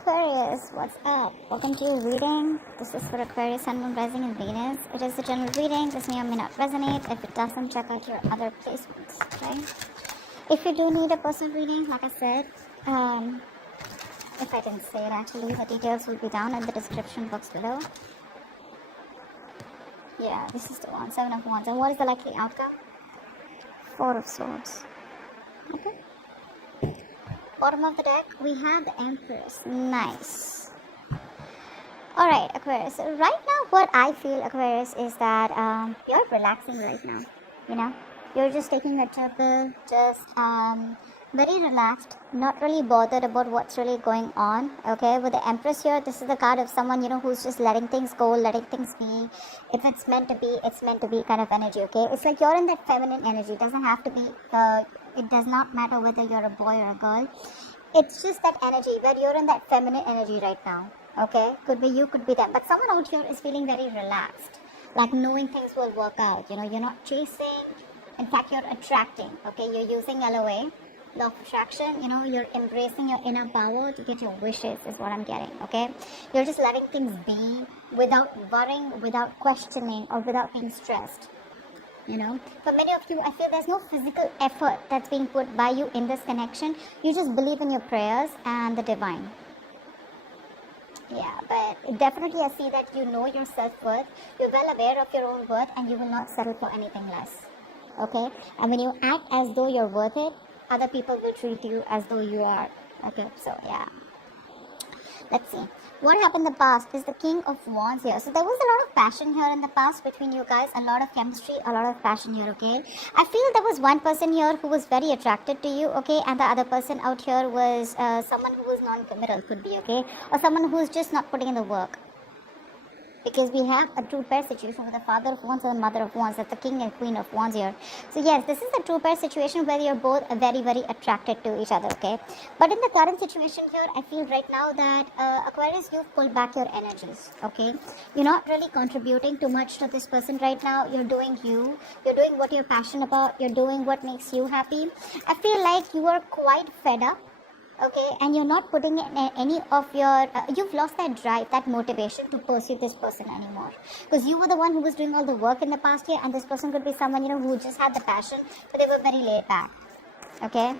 Aquarius, what's up? Welcome to your reading. This is for Aquarius, Sun, Moon, Rising, and Venus. It is a general reading. This may or may not resonate. If it doesn't, check out your other placements, okay? If you do need a personal reading, like I said, if I didn't say it actually, the details will be down in the description box below. Yeah, this is the one, 7 of Wands. And what is the likely outcome? 4 of Swords. Okay. Bottom of the deck, we have the Empress. Nice. Alright, Aquarius. So right now, what I feel, Aquarius, is that you're relaxing right now. You know, you're just taking a chill, just very relaxed, not really bothered about what's really going on. Okay, with the Empress here, this is the card of someone, you know, who's just letting things go, letting things be. If it's meant to be, it's meant to be kind of energy. Okay, it's like you're in that feminine energy. It doesn't have to be. It does not matter whether you're a boy or a girl. It's just that energy where you're in that feminine energy right now. Okay, could be you, could be them, but someone out here is feeling very relaxed, like knowing things will work out. You know, you're not chasing. In fact, you're attracting. Okay, you're using LOA, law of attraction. You know, you're embracing your inner power to get your wishes, is what I'm getting. Okay, you're just letting things be without worrying, without questioning, or without being stressed. You know, for many of you, I feel there's no physical effort that's being put by you in this connection. You just believe in your prayers and the divine. Yeah, but definitely I see that you know your self-worth. You're well aware of your own worth and you will not settle for anything less. Okay? And when you act as though you're worth it, other people will treat you as though you are. Okay, so yeah. Let's see. What happened in the past is the King of Wands here. So there was a lot of passion here in the past between you guys. A lot of chemistry, a lot of passion here, okay? I feel there was one person here who was very attracted to you, okay? And the other person out here was someone who was non-committal, could be, okay? Or someone who's just not putting in the work. Because we have a true pair situation with the Father of Wands and the Mother of Wands. That's the King and Queen of Wands here. So yes, this is a true pair situation where you're both very, very attracted to each other, okay? But in the current situation here, I feel right now that Aquarius, you've pulled back your energies, okay? You're not really contributing too much to this person right now. You're doing you. You're doing what you're passionate about. You're doing what makes you happy. I feel like you are quite fed up. Okay, and you're not putting in any of your, you've lost that drive, that motivation to pursue this person anymore. Because you were the one who was doing all the work in the past year, and this person could be someone, you know, who just had the passion, but they were very laid back. Okay,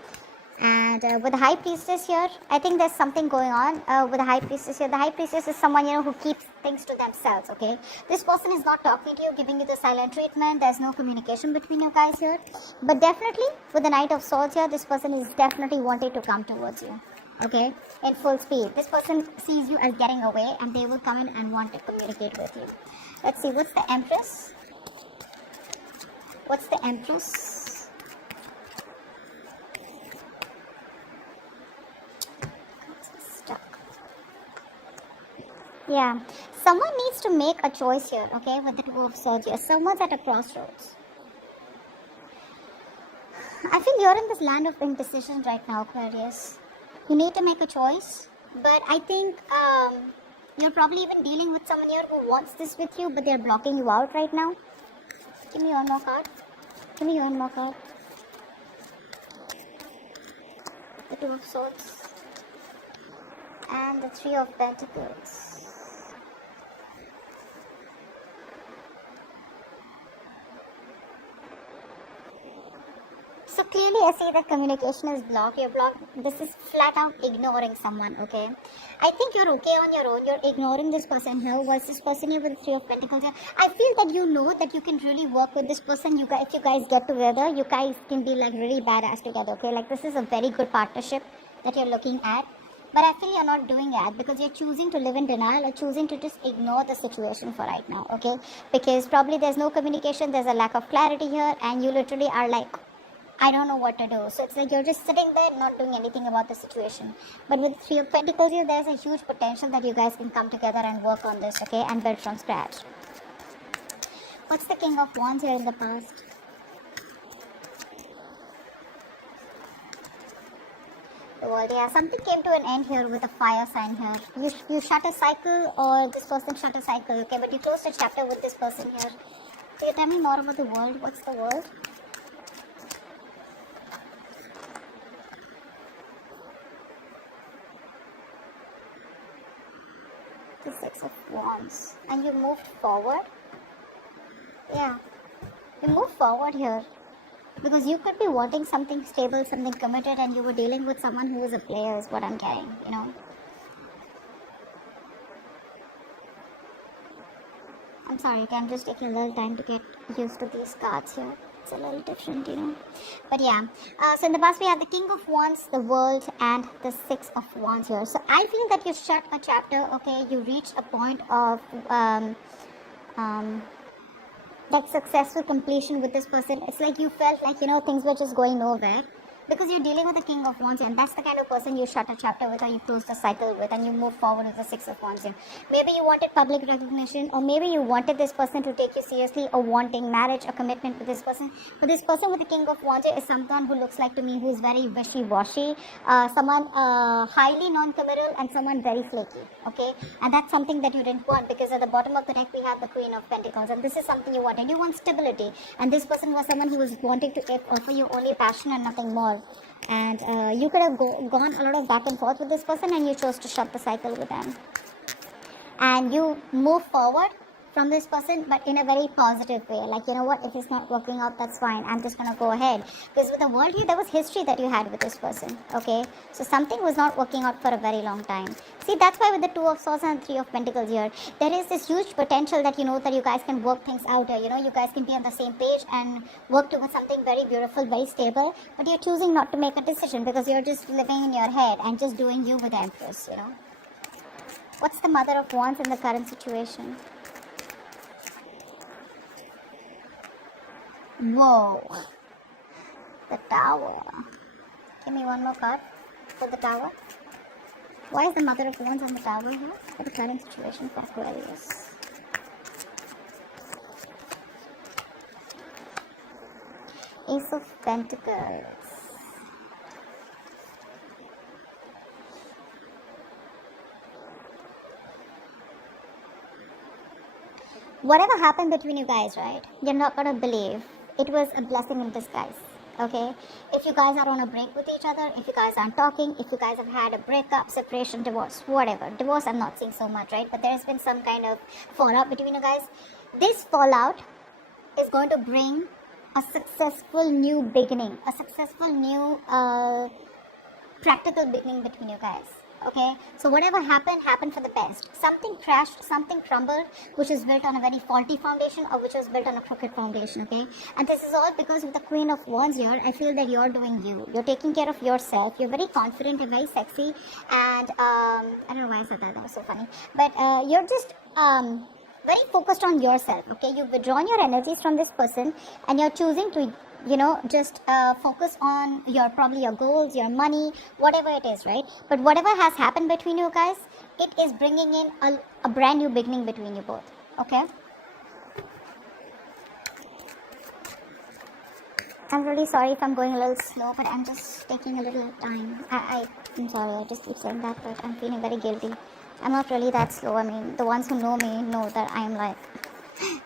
and with the High Priestess here, I think there's something going on with the High Priestess here. The High Priestess is someone, you know, who keeps things to themselves, okay? This person is not talking to you, giving you the silent treatment. There's no communication between you guys here. But definitely, with the Knight of Swords here, this person is definitely wanting to come towards you, okay? In full speed. This person sees you as getting away, and they will come in and want to communicate with you. Let's see, what's the Empress? What's the Empress? Yeah, someone needs to make a choice here, okay, with the Two of Swords here. Someone's at a crossroads. I feel you're in this land of indecision right now, Aquarius. You need to make a choice, but I think you're probably even dealing with someone here who wants this with you, but they're blocking you out right now. Give me one more card. Give me one more card. The Two of Swords. And the Three of Pentacles. So clearly I see that communication is blocked. You're blocked. This is flat out ignoring someone, okay? I think you're okay on your own. You're ignoring this person here. What's this person here with the Three of Pentacles here? I feel that you know that you can really work with this person. You guys, if you guys get together, you guys can be like really badass together, okay? Like this is a very good partnership that you're looking at. But I feel you're not doing that because you're choosing to live in denial or choosing to just ignore the situation for right now, okay? Because probably there's no communication, there's a lack of clarity here, and you literally are like, I don't know what to do. So it's like you're just sitting there not doing anything about the situation. But with Three of Pentacles here, there's a huge potential that you guys can come together and work on this, okay? And build from scratch. What's the King of Wands here in the past? The World, yeah. Something came to an end here with a fire sign here. You shut a cycle, or this person shut a cycle, okay? But you closed a chapter with this person here. Can you tell me more about the World? What's the World? the Six of Wands. And you moved forward. Yeah. You move forward here. Because you could be wanting something stable, something committed, and you were dealing with someone who was a player, is what I'm getting, you know. I'm sorry, okay, I'm just taking a little time to get used to these cards here. It's a little different, you know. But yeah, so in the past we have the King of Wands, the World, and the Six of Wands here. So I feel that you shut a chapter, okay, you reached a point of like successful completion with this person. It's like you felt like, you know, things were just going nowhere. Because you're dealing with the King of Wands, and that's the kind of person you shut a chapter with, or you close the cycle with, and you move forward with the Six of Wands. Maybe you wanted public recognition, or maybe you wanted this person to take you seriously, or wanting marriage or commitment with this person. But this person with the King of Wands is someone who looks like to me who is very wishy-washy, someone highly non-committal, and someone very flaky. Okay, and that's something that you didn't want, because at the bottom of the deck we have the Queen of Pentacles, and this is something you wanted. You want stability, and this person was someone who was wanting to offer you only passion and nothing more. And you could have gone a lot of back and forth with this person, and you chose to shut the cycle with them, and you move forward from this person, but in a very positive way. Like, you know what, if it's not working out, that's fine, I'm just gonna go ahead. Because with the World here, there was history that you had with this person. Okay, so something was not working out for a very long time. See, that's why with the Two of Swords and Three of Pentacles here, there is this huge potential that, you know, that you guys can work things out here. You know, you guys can be on the same page and work towards something very beautiful, very stable. But you're choosing not to make a decision, because you're just living in your head and just doing you with the Empress, you know. What's the Mother of Wands in the current situation? Whoa, the Tower. Give me one more card for the Tower. Why is the Mother of Wands on the Tower here for the current situation for Aquarius? Ace of Pentacles. Whatever happened between you guys, right? You're not gonna believe. It was a blessing in disguise, okay? If you guys are on a break with each other, if you guys aren't talking, if you guys have had a breakup, separation, divorce, whatever. Divorce, I'm not seeing so much, right? But there's been some kind of fallout between you guys. This fallout is going to bring a successful new beginning, a successful new practical beginning between you guys. Okay, so whatever happened for the best. Something crashed, something crumbled, which is built on a very faulty foundation, or which was built on a crooked foundation. Okay, and this is all because with the Queen of Wands here, I feel that you're doing you. You're taking care of yourself. You're very confident and very sexy. And I don't know why I said that. That was so funny. But you're just very focused on yourself. Okay, you've withdrawn your energies from this person, and you're choosing to, you know, just focus on probably your goals, your money, whatever it is, right? But whatever has happened between you guys, it is bringing in a brand new beginning between you both. Okay, I'm really sorry if I'm going a little slow, but I'm just taking a little time. I'm sorry, I just keep saying that, but I'm feeling very guilty. I'm not really that slow. I mean, the ones who know me know that I'm like,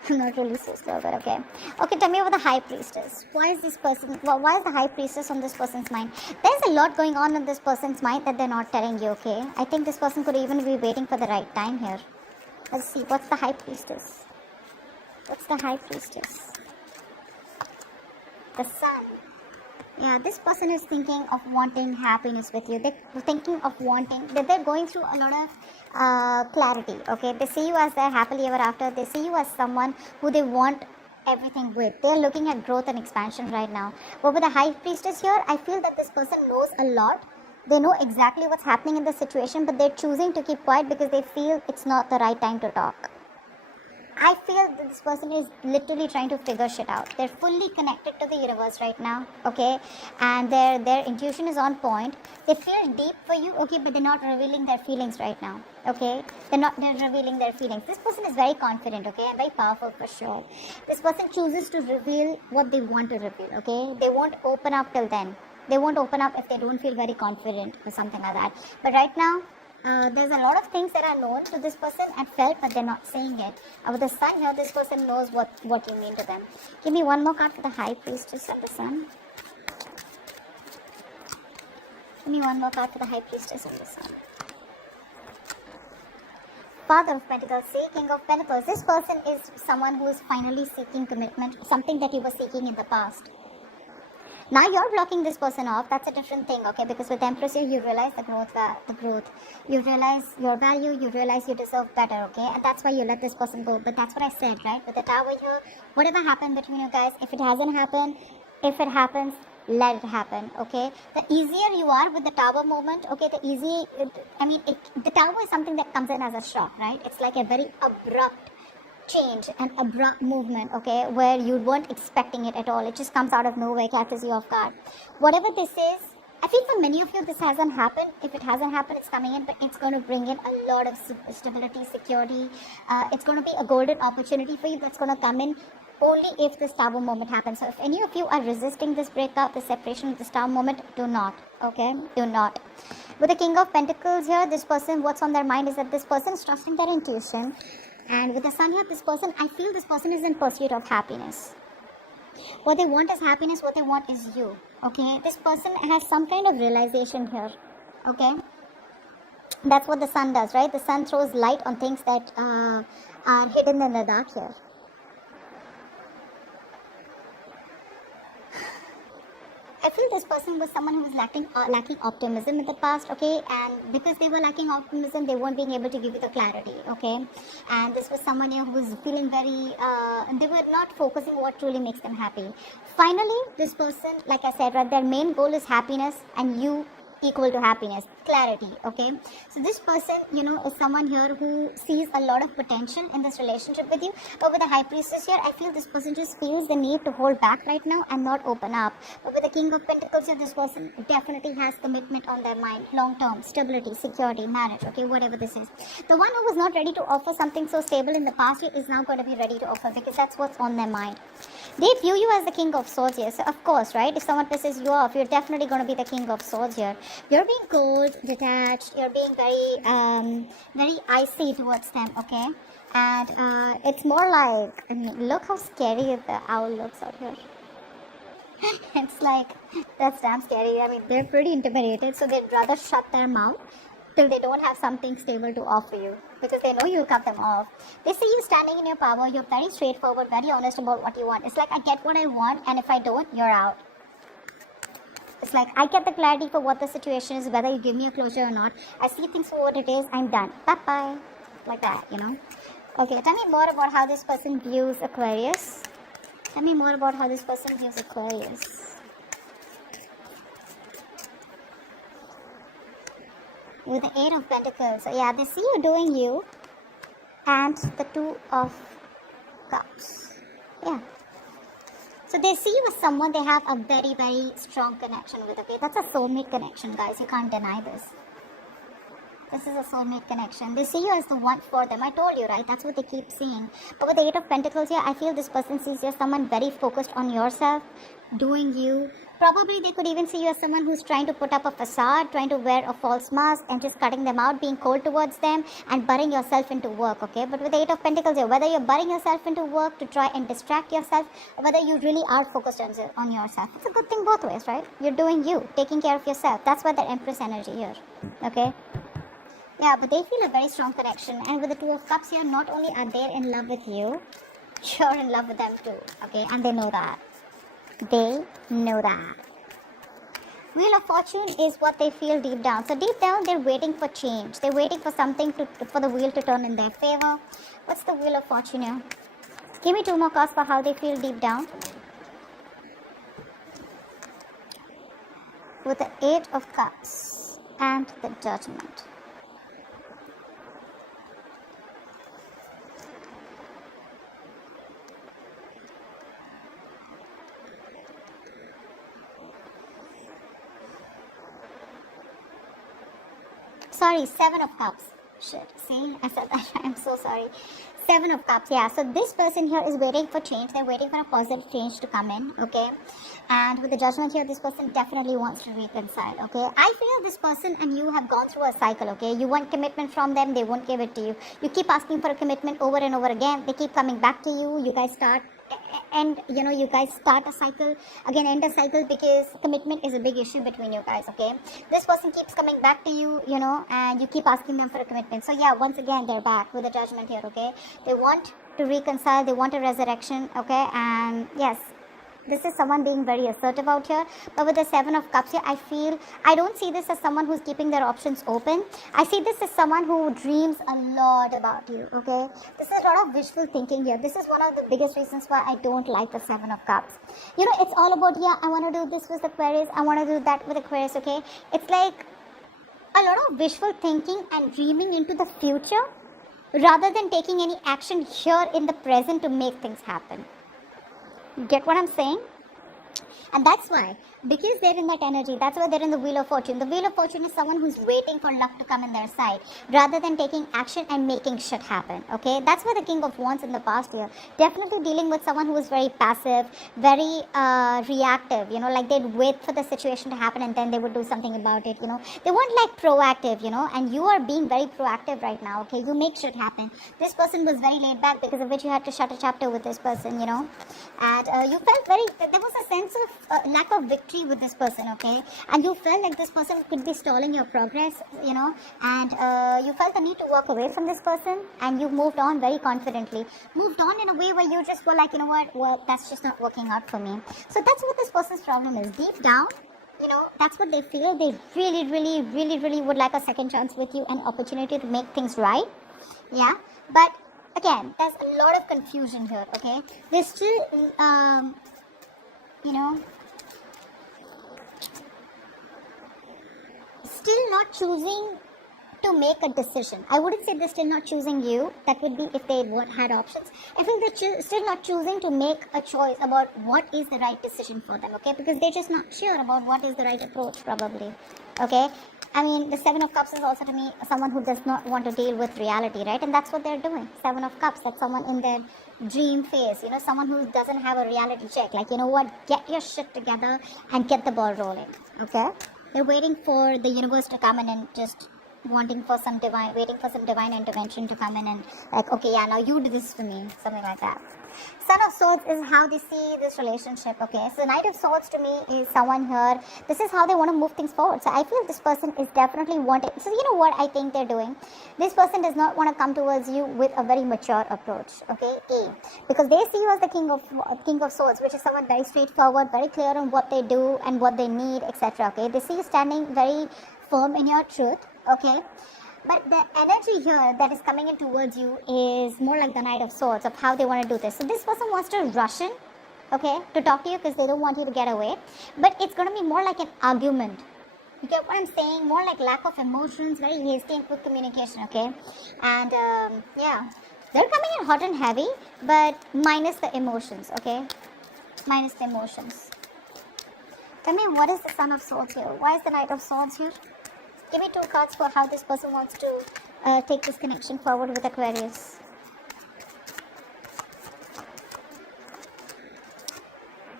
I'm not really so slow, but okay. Okay, tell me about the High Priestess. Why is this person, why is the High Priestess on this person's mind? There's a lot going on in this person's mind that they're not telling you, okay? I think this person could even be waiting for the right time here. Let's see, what's the High Priestess? What's the High Priestess? The Sun. Yeah, this person is thinking of wanting happiness with you. They're thinking of wanting, they're going through a lot of clarity, okay? They see you as their happily ever after. They see you as someone who they want everything with. They're looking at growth and expansion right now. But with the High Priestess here, I feel that this person knows a lot. They know exactly what's happening in the situation, but they're choosing to keep quiet because they feel it's not the right time to talk. I feel that this person is literally trying to figure shit out. They're fully connected to the universe right now, okay? And their intuition is on point. They feel deep for you, okay, but they're not revealing their feelings right now, okay? They're revealing their feelings. This person is very confident, okay, and very powerful for sure. This person chooses to reveal what they want to reveal, okay? They won't open up till then. They won't open up if they don't feel very confident or something like that. But right now, there's a lot of things that are known to this person and felt, but they're not saying it. With the Sun here, this person knows what you mean to them. Give me one more card for the High Priestess and the Sun. Give me one more card for the High Priestess and the Sun. Father of Pentacles, see, King of Pentacles. This person is someone who is finally seeking commitment, something that you were seeking in the past. Now you're blocking this person off. That's a different thing, okay? Because with Empress here, you realize the growth. You realize your value. You realize you deserve better, okay? And that's why you let this person go. But that's what I said, right? With the Tower here, whatever happened between you guys, if it hasn't happened, if it happens, let it happen, okay? The easier you are with the Tower moment, okay? The Tower is something that comes in as a shock, right? It's like a very abrupt change, an abrupt movement, okay, where you weren't expecting it at all. It just comes out of nowhere, catches you off guard. Whatever this is, I feel for many of you this hasn't happened. If it hasn't happened, it's coming in, but it's going to bring in a lot of stability, security. It's going to be a golden opportunity for you that's going to come in only if this Tower moment happens. So if any of you are resisting this breakup, this separation, this Tower moment, do not, okay? Do not. With the King of Pentacles here, this person, what's on their mind is that this person is trusting their intuition. And with the Sun here, this person, I feel this person is in pursuit of happiness. What they want is happiness, what they want is you, okay? This person has some kind of realization here, okay? That's what the Sun does, right? The Sun throws light on things that are hidden in the dark here. I feel this person was someone who was lacking optimism in the past, okay? And because they were lacking optimism, they weren't being able to give you the clarity, okay? And this was someone here who was feeling very, they were not focusing what truly makes them happy. Finally, this person, like I said, right, their main goal is happiness, and you equal to happiness, clarity, okay? So this person, is someone here who sees a lot of potential in this relationship with you. But with the High Priestess here, I feel this person just feels the need to hold back right now and not open up. But with the King of Pentacles here, this person definitely has commitment on their mind, long-term, stability, security, marriage, okay, whatever this is. The one who was not ready to offer something so stable in the past here is now going to be ready to offer, because that's what's on their mind. They view you as the King of Swords here. So of course, right, if someone pisses you off, you're definitely going to be the King of Swords here. You're being cold, detached, you're being very icy towards them, okay? And it's more like, look how scary the owl looks out here. It's like, that's damn scary. They're pretty intimidated, so they'd rather shut their mouth till they don't have something stable to offer you, because they know you'll cut them off. They see you standing in your power, you're very straightforward, very honest about what you want. It's like, I get what I want, and if I don't, you're out. It's like, I get the clarity for what the situation is, whether you give me a closure or not. I see things for what it is, I'm done. Bye-bye. Like that, Okay, tell me more about how this person views Aquarius. Tell me more about how this person views Aquarius. With the Eight of Pentacles. So yeah, they see you doing you. And the Two of Cups. Yeah. So they see you as someone they have a very, very strong connection with. Okay, that's a soulmate connection, guys. You can't deny this. This is a soulmate connection. They see you as the one for them. I told you, right? That's what they keep seeing. But with the Eight of Pentacles here, I feel this person sees you as someone very focused on yourself, doing you. Probably they could even see you as someone who's trying to put up a facade, trying to wear a false mask and just cutting them out, being cold towards them and burying yourself into work, okay? But with the Eight of Pentacles here, whether you're burying yourself into work to try and distract yourself, or whether you really are focused on yourself, it's a good thing both ways, right? You're doing you, taking care of yourself. That's why the Empress energy here, okay? Yeah, but they feel a very strong connection. And with the Two of Cups here, not only are they in love with you, you're in love with them too, okay? And they know that. They know that. Wheel of Fortune is what they feel deep down. So deep down, they're waiting for change. They're waiting for something for the wheel to turn in their favor. What's the Wheel of Fortune here? Give me two more cards for how they feel deep down. With the Eight of Cups and the Judgment. Sorry, Seven of Cups. Shit, see, I said that. I'm so sorry. Seven of Cups, yeah. So this person here is waiting for change. They're waiting for a positive change to come in, okay? And with the Judgment here, this person definitely wants to reconcile, okay? I feel this person and you have gone through a cycle, okay? You want commitment from them, they won't give it to you. You keep asking for a commitment over and over again. They keep coming back to you. You guys start and you guys start a cycle again, end a cycle, because commitment is a big issue between you guys, okay? This person keeps coming back to you, and you keep asking them for a commitment. So yeah, once again they're back with the Judgment here, okay? They want to reconcile, they want a resurrection, okay? And yes, this is someone being very assertive out here. But with the Seven of Cups here, I don't see this as someone who's keeping their options open. I see this as someone who dreams a lot about you, okay? This is a lot of wishful thinking here. This is one of the biggest reasons why I don't like the Seven of Cups. It's all about, yeah, I want to do this with Aquarius, I want to do that with Aquarius, okay? It's like a lot of wishful thinking and dreaming into the future rather than taking any action here in the present to make things happen. Get what I'm saying? And that's why, because they're in that energy, that's why they're in the Wheel of Fortune. The Wheel of Fortune is someone who's waiting for luck to come in their side rather than taking action and making shit happen, okay? That's why the King of Wands in the past year, definitely dealing with someone who is very passive, very reactive, like they'd wait for the situation to happen and then they would do something about it, They weren't like proactive, and you are being very proactive right now, okay? You make shit happen. This person was very laid back, because of which you had to shut a chapter with this person, and you felt there was a sense of lack of victory with this person, okay? And you felt like this person could be stalling your progress, and you felt the need to walk away from this person, and you moved on very confidently. Moved on in a way where you just were like, well, that's just not working out for me. So that's what this person's problem is. Deep down, that's what they feel. They really, really, really, really would like a second chance with you, an opportunity to make things right. Yeah, but again, there's a lot of confusion here, okay? There's still, still not choosing to make a decision. I wouldn't say they're still not choosing you. That would be if they had options. I think they're still not choosing to make a choice about what is the right decision for them, okay? Because they're just not sure about what is the right approach, probably, okay? I mean, the Seven of Cups is also, to me, someone who does not want to deal with reality, right? And that's what they're doing. Seven of Cups, that's someone in their dream phase, someone who doesn't have a reality check. Like, what, get your shit together and get the ball rolling, okay? They're waiting for the universe to come in and just waiting for some divine intervention to come in and like, okay, yeah, now you do this for me, something like that. Son of Swords is how they see this relationship, okay? So Knight of Swords to me is someone here, this is how they want to move things forward. So I feel this person is definitely wanting, so you know what I think they're doing? This person does not want to come towards you with a very mature approach, okay? Because they see you as the King of Swords, which is someone very straightforward, very clear on what they do and what they need, etc., okay? They see you standing very firm in your truth, okay? But the energy here that is coming in towards you is more like the Knight of Swords, of how they want to do this. So this person wants to rush in, okay, to talk to you because they don't want you to get away. But it's going to be more like an argument. You get what I'm saying? More like lack of emotions, very hasty and quick communication, okay? And yeah, they're coming in hot and heavy, but minus the emotions, okay? Minus the emotions. Tell me, what is the Son of Swords here? Why is the Knight of Swords here? Give me 2 cards for how this person wants to take this connection forward with Aquarius.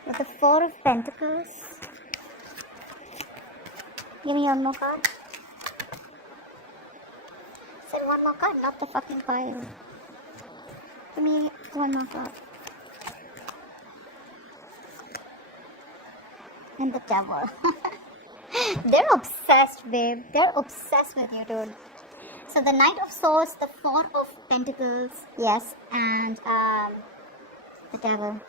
With the 4 of Pentacles. Give me one more card. Said one more card, not the fucking pile. Give me one more card. And the Devil. They're obsessed, babe. They're obsessed with you, dude. So the Knight of Swords, the 4 of Pentacles, yes, and the Devil.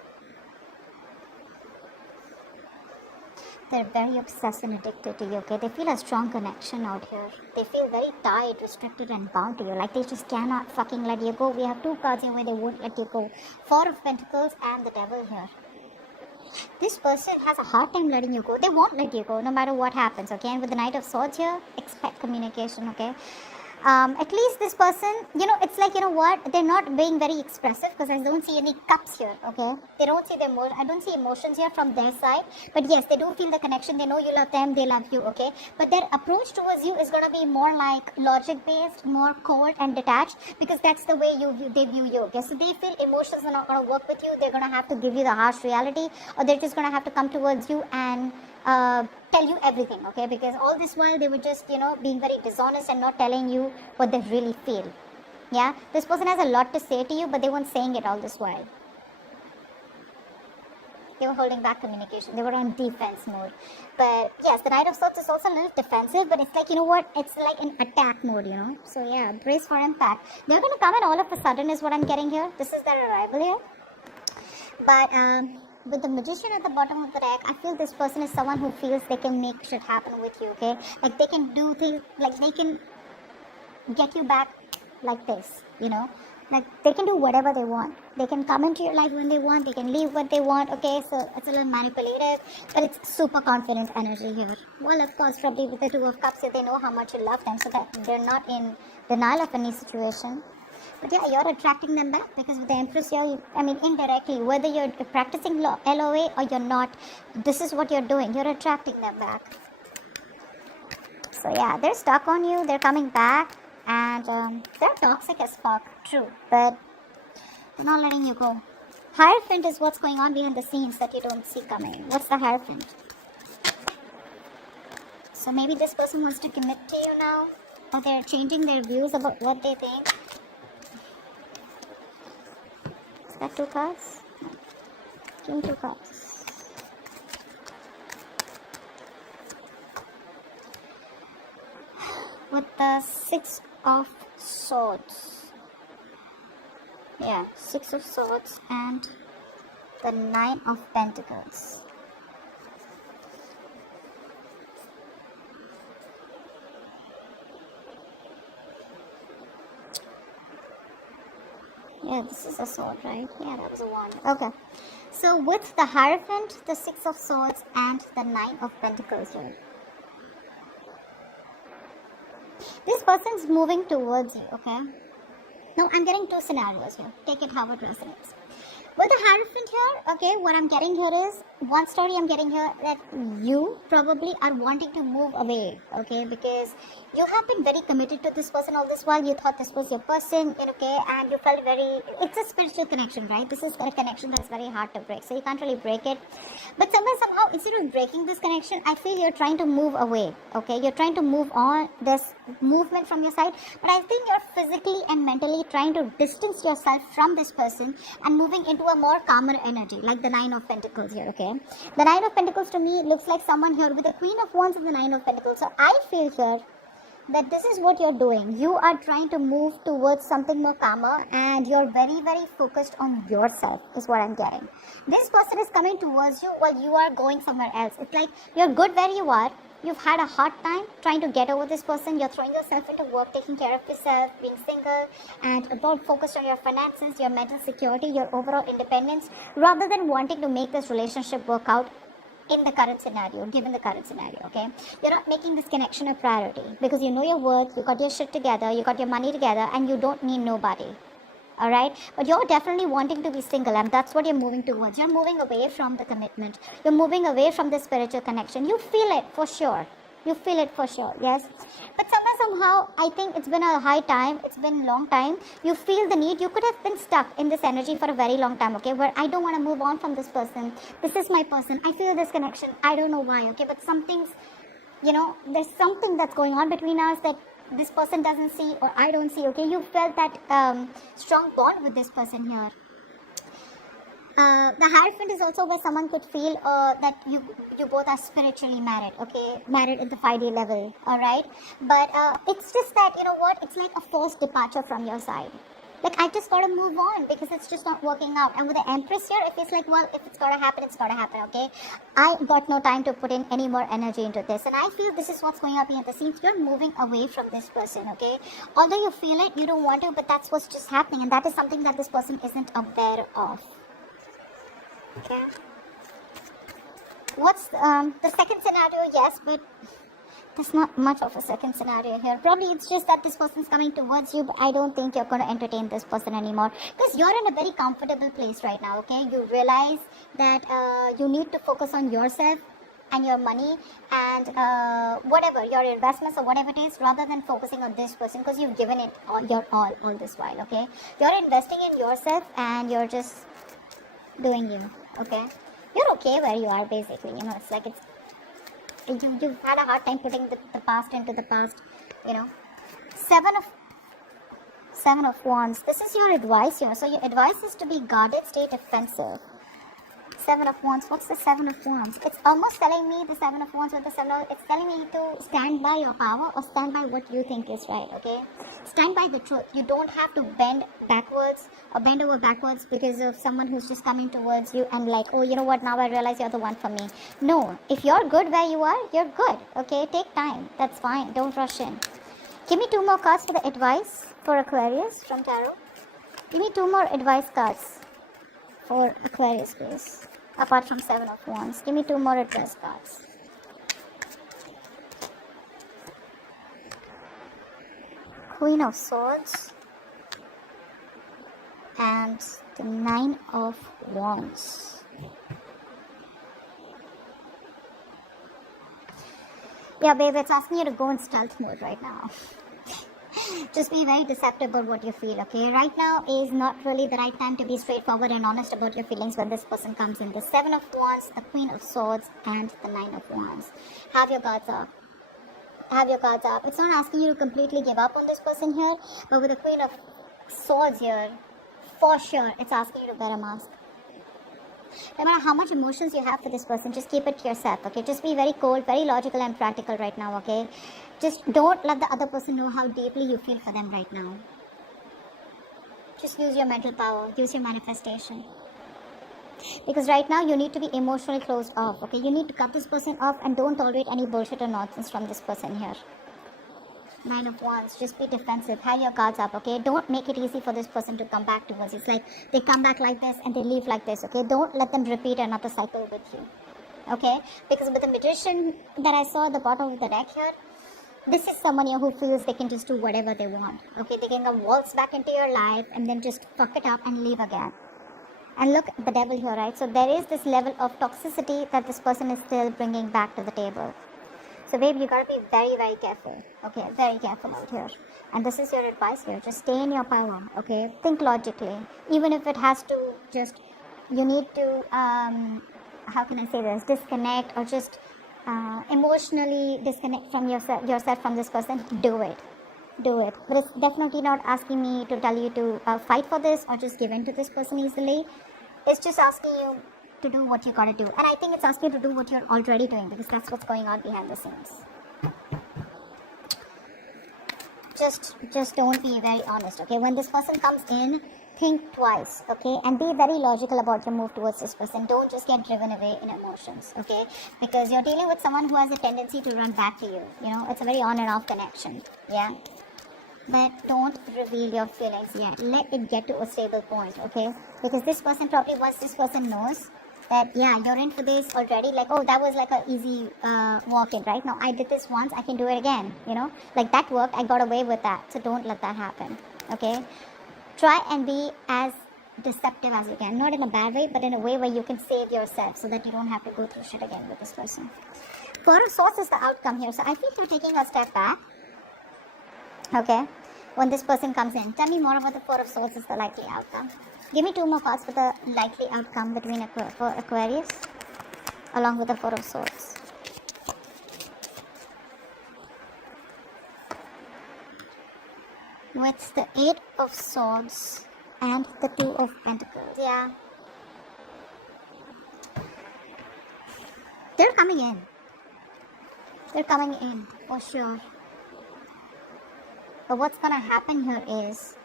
They're very obsessed and addicted to you, okay? They feel a strong connection out here. They feel very tied, restricted, and bound to you. Like they just cannot fucking let you go. We have 2 cards here where they won't let you go. 4 of Pentacles and the Devil here. This person has a hard time letting you go. They won't let you go no matter what happens, okay? And with the Knight of Swords here, expect communication, okay? At least this person, it's like, what, they're not being very expressive, because I don't see any cups here, okay? They don't see I don't see emotions here from their side, but yes, they do feel the connection. They know you love them, they love you, okay? But their approach towards you is going to be more like logic based, more cold and detached, because that's the way they view you, okay? So they feel emotions are not going to work with you. They're going to have to give you the harsh reality, or they're just going to have to come towards you and tell you everything, okay? Because all this while they were just, being very dishonest and not telling you what they really feel. Yeah, this person has a lot to say to you, but they weren't saying it all this while. They were holding back communication. They were on defense mode. But yes, the Knight of Swords is also a little defensive, but it's like, it's like an attack mode, So yeah, brace for impact. They're going to come in all of a sudden is what I'm getting here. This is their arrival here. But with the Magician at the bottom of the deck, I feel this person is someone who feels they can make shit happen with you, okay? Like they can do things, like they can get you back like this, Like they can do whatever they want. They can come into your life when they want, they can leave what they want, okay? So it's a little manipulative, but it's super confident energy here. Well, of course, probably with the Two of Cups, they know how much you love them, so that they're not in denial of any situation. But yeah, you're attracting them back, because with the Empress here, indirectly, whether you're practicing LOA or you're not, this is what you're doing. You're attracting them back. So yeah, they're stuck on you. They're coming back, and they're toxic as fuck. True, but they're not letting you go. Hierophant is what's going on behind the scenes that you don't see coming. What's the Hierophant? So maybe this person wants to commit to you now, or they're changing their views about what they think. Is that 2 cards? Give me 2 cards. With the 6 of Swords. Yeah, 6 of Swords and the 9 of Pentacles. Yeah, this is a sword, right? Yeah, that was a wand. Okay. So with the Hierophant, the 6 of Swords, and the 9 of Pentacles here, this person's moving towards you, okay? Now, I'm getting 2 scenarios here. Take it how it resonates. With the Hierophant here, okay, what I'm getting here is, one story I'm getting here, that you probably are wanting to move away, okay, because you have been very committed to this person all this while. You thought this was your person, okay, and you felt it's a spiritual connection, right? This is a connection that's very hard to break, so you can't really break it. But somehow, instead of breaking this connection, I feel you're trying to move away, okay? You're trying to move on, this movement from your side, but I think you're physically and mentally trying to distance yourself from this person and moving into a more calmer energy, like the 9 of Pentacles here, okay? The 9 of Pentacles to me looks like someone here with the Queen of Wands and the 9 of Pentacles. So I feel here that this is what you're doing. You are trying to move towards something more calmer, and you're very, very focused on yourself, is what I'm getting. This person is coming towards you while you are going somewhere else. It's like you're good where you are. You've had a hard time trying to get over this person. You're throwing yourself into work, taking care of yourself, being single, and about focused on your finances, your mental security, your overall independence, rather than wanting to make this relationship work out in the current scenario, given the current scenario, okay? You're not making this connection a priority because you know your worth, you got your shit together, you got your money together, and you don't need nobody. All right, but you're definitely wanting to be single, and that's what you're moving towards. You're moving away from the commitment. You're moving away from the spiritual connection. You feel it for sure. You feel it for sure, yes. But somehow, I think it's been a high time. It's been a long time. You feel the need. You could have been stuck in this energy for a very long time, okay, where I don't want to move on from this person. This is my person. I feel this connection. I don't know why, okay, but something's, there's something that's going on between us that this person doesn't see, or I don't see, okay? You felt that strong bond with this person here. The Hierophant is also where someone could feel that you both are spiritually married, okay? Married at the 5D level, alright? But it's just that, it's like a forced departure from your side. Like, I just gotta move on because it's just not working out. And with the Empress here, it feels like, well, if it's gotta happen, it's gotta happen, okay? I got no time to put in any more energy into this. And I feel this is what's going on behind the scenes. You're moving away from this person, okay? Although you feel it, you don't want to, but that's what's just happening. And that is something that this person isn't aware of. Okay? What's the second scenario? Yes, but There's not much of a second scenario here. Probably it's just that this person's coming towards you, but I don't think you're going to entertain this person anymore. Because you're in a very comfortable place right now, okay? You realize that you need to focus on yourself and your money and whatever, your investments or whatever it is, rather than focusing on this person, because you've given it your all this while, okay? You're investing in yourself and you're just doing you, okay? You're okay where you are, basically. You know, it's like you've had a hard time putting the past into the past, you know. Seven of Wands. This is your advice here. So your advice is to be guarded, stay defensive. Seven of Wands. What's the Seven of Wands? It's almost telling me the Seven of Wands with the it's telling me to stand by your power or stand by what you think is right, okay? Stand by the truth. You don't have to bend backwards or bend over backwards because of someone who's just coming towards you and like, oh, you know what, now I realize you're the one for me. No, if you're good where you are, you're good, okay? Take time. That's fine. Don't rush in. Give me 2 more cards for the advice for Aquarius from Tarot. Give me 2 more advice cards for Aquarius, please. Apart from 7 of Wands. Give me 2 more advice cards. Queen of Swords and the 9 of Wands. Yeah, babe, it's asking you to go in stealth mode right now. Just be very deceptive about what you feel, okay? Right now is not really the right time to be straightforward and honest about your feelings when this person comes in. The 7 of Wands, the Queen of Swords, and the 9 of Wands. Have your guards up. Have your cards up. It's not asking you to completely give up on this person here, but with the Queen of Swords here, for sure, it's asking you to wear a mask. No matter how much emotions you have for this person, just keep it to yourself, okay? Just be very cold, very logical and practical right now, okay? Just don't let the other person know how deeply you feel for them right now. Just use your mental power, use your manifestation. Because right now you need to be emotionally closed off, okay? You need to cut this person off and don't tolerate any bullshit or nonsense from this person here. 9 of Wands, just be defensive. Have your guards up, okay? Don't make it easy for this person to come back towards you. It's like they come back like this and they leave like this, okay? Don't let them repeat another cycle with you, okay? Because with the Magician that I saw at the bottom of the deck here, this is someone here who feels they can just do whatever they want, okay? They can come waltz back into your life and then just fuck it up and leave again. And look, the devil here, right? So there is this level of toxicity that this person is still bringing back to the table. So babe, you gotta be very, very careful, okay? Very careful out here. And this is your advice here. Just stay in your power, okay? Think logically. Even if it has to just, you need to, how can I say this? Disconnect or just emotionally disconnect from yourself from this person. Do it. Do it. But it's definitely not asking me to tell you to fight for this or just give in to this person easily. It's just asking you to do what you gotta do. And I think it's asking you to do what you're already doing, because that's what's going on behind the scenes. Just don't be very honest, okay? When this person comes in, think twice, okay? And be very logical about your move towards this person. Don't just get driven away in emotions, okay? Because you're dealing with someone who has a tendency to run back to you. You know, it's a very on and off connection, yeah? But don't reveal your feelings yet. Let it get to a stable point, okay? Because this person probably, once this person knows that, yeah, you're in for this already, like, oh, that was like an easy walk-in, right? Now, I did this once, I can do it again, you know? Like, that worked, I got away with that. So don't let that happen, okay? Try and be as deceptive as you can. Not in a bad way, but in a way where you can save yourself so that you don't have to go through shit again with this person. 4 of Swords is the outcome here. So I feel you're taking a step back, okay, when this person comes in. Tell me more about the 4 of Swords is the likely outcome. Give me 2 more cards for the likely outcome between for Aquarius along with the 4 of Swords. With the 8 of Swords and the 2 of Pentacles. Yeah. They're coming in. They're coming in, for sure. But what's gonna happen here is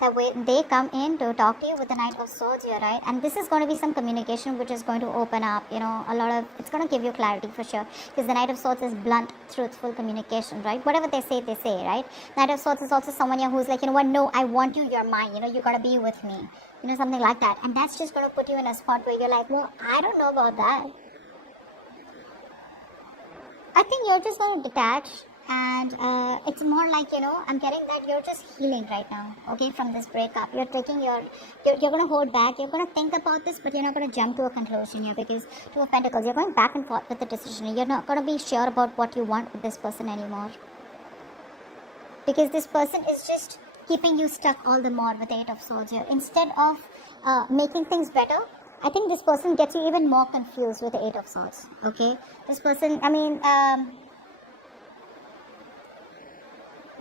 that when they come in to talk to you with the Knight of Swords here, right? And this is going to be some communication which is going to open up, you know, a lot of, it's going to give you clarity for sure. Because the Knight of Swords is blunt, truthful communication, right? Whatever they say, right? Knight of Swords is also someone here who's like, you know what, no, I want you, you're mine, you know, you got to be with me. You know, something like that. And that's just going to put you in a spot where you're like, well, I don't know about that. I think you're just going to detach, and it's more like, I'm getting that you're just healing right now, okay, from this breakup. You're taking you're going to hold back, you're going to think about this, but you're not going to jump to a conclusion here, because Two of Pentacles, you're going back and forth with the decision. You're not going to be sure about what you want with this person anymore, because this person is just keeping you stuck all the more with the Eight of Swords here. Instead of making things better, I think this person gets you even more confused with the Eight of Swords, okay? This person,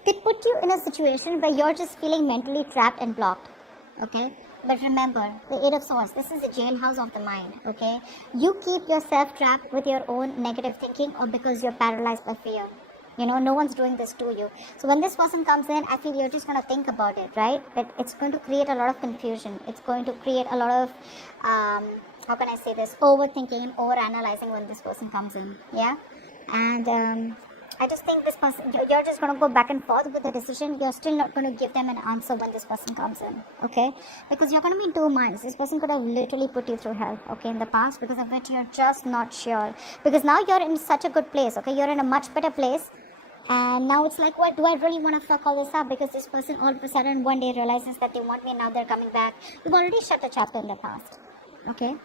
they put you in a situation where you're just feeling mentally trapped and blocked, okay? But remember, the Eight of Swords, this is the jailhouse of the mind, okay? You keep yourself trapped with your own negative thinking, or because you're paralyzed by fear. No one's doing this to you. So when this person comes in, I feel you're just going to think about it, right? But it's going to create a lot of confusion. It's going to create a lot of, how can I say this, overthinking and overanalyzing when this person comes in, yeah? And I just think this person, you're just going to go back and forth with the decision. You're still not going to give them an answer when this person comes in, okay? Because you're going to be in two minds. This person could have literally put you through hell, okay, in the past, because of which you're just not sure. Because now you're in such a good place, okay? You're in a much better place. And now it's like, what do I really want to fuck all this up? Because this person all of a sudden one day realizes that they want me, and now they're coming back. You've already shut a chapter in the past, okay?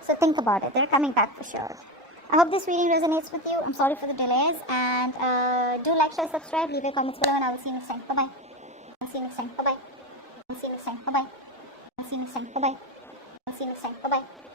So think about it. They're coming back for sure. I hope this reading resonates with you. I'm sorry for the delays. And do like, share, subscribe, leave your comments below, and I will see you next time. Bye-bye. I'll see you next time. Bye-bye. I'll see you next time. Bye-bye. I'll see you next time. Bye-bye. I'll see you next time. Bye-bye.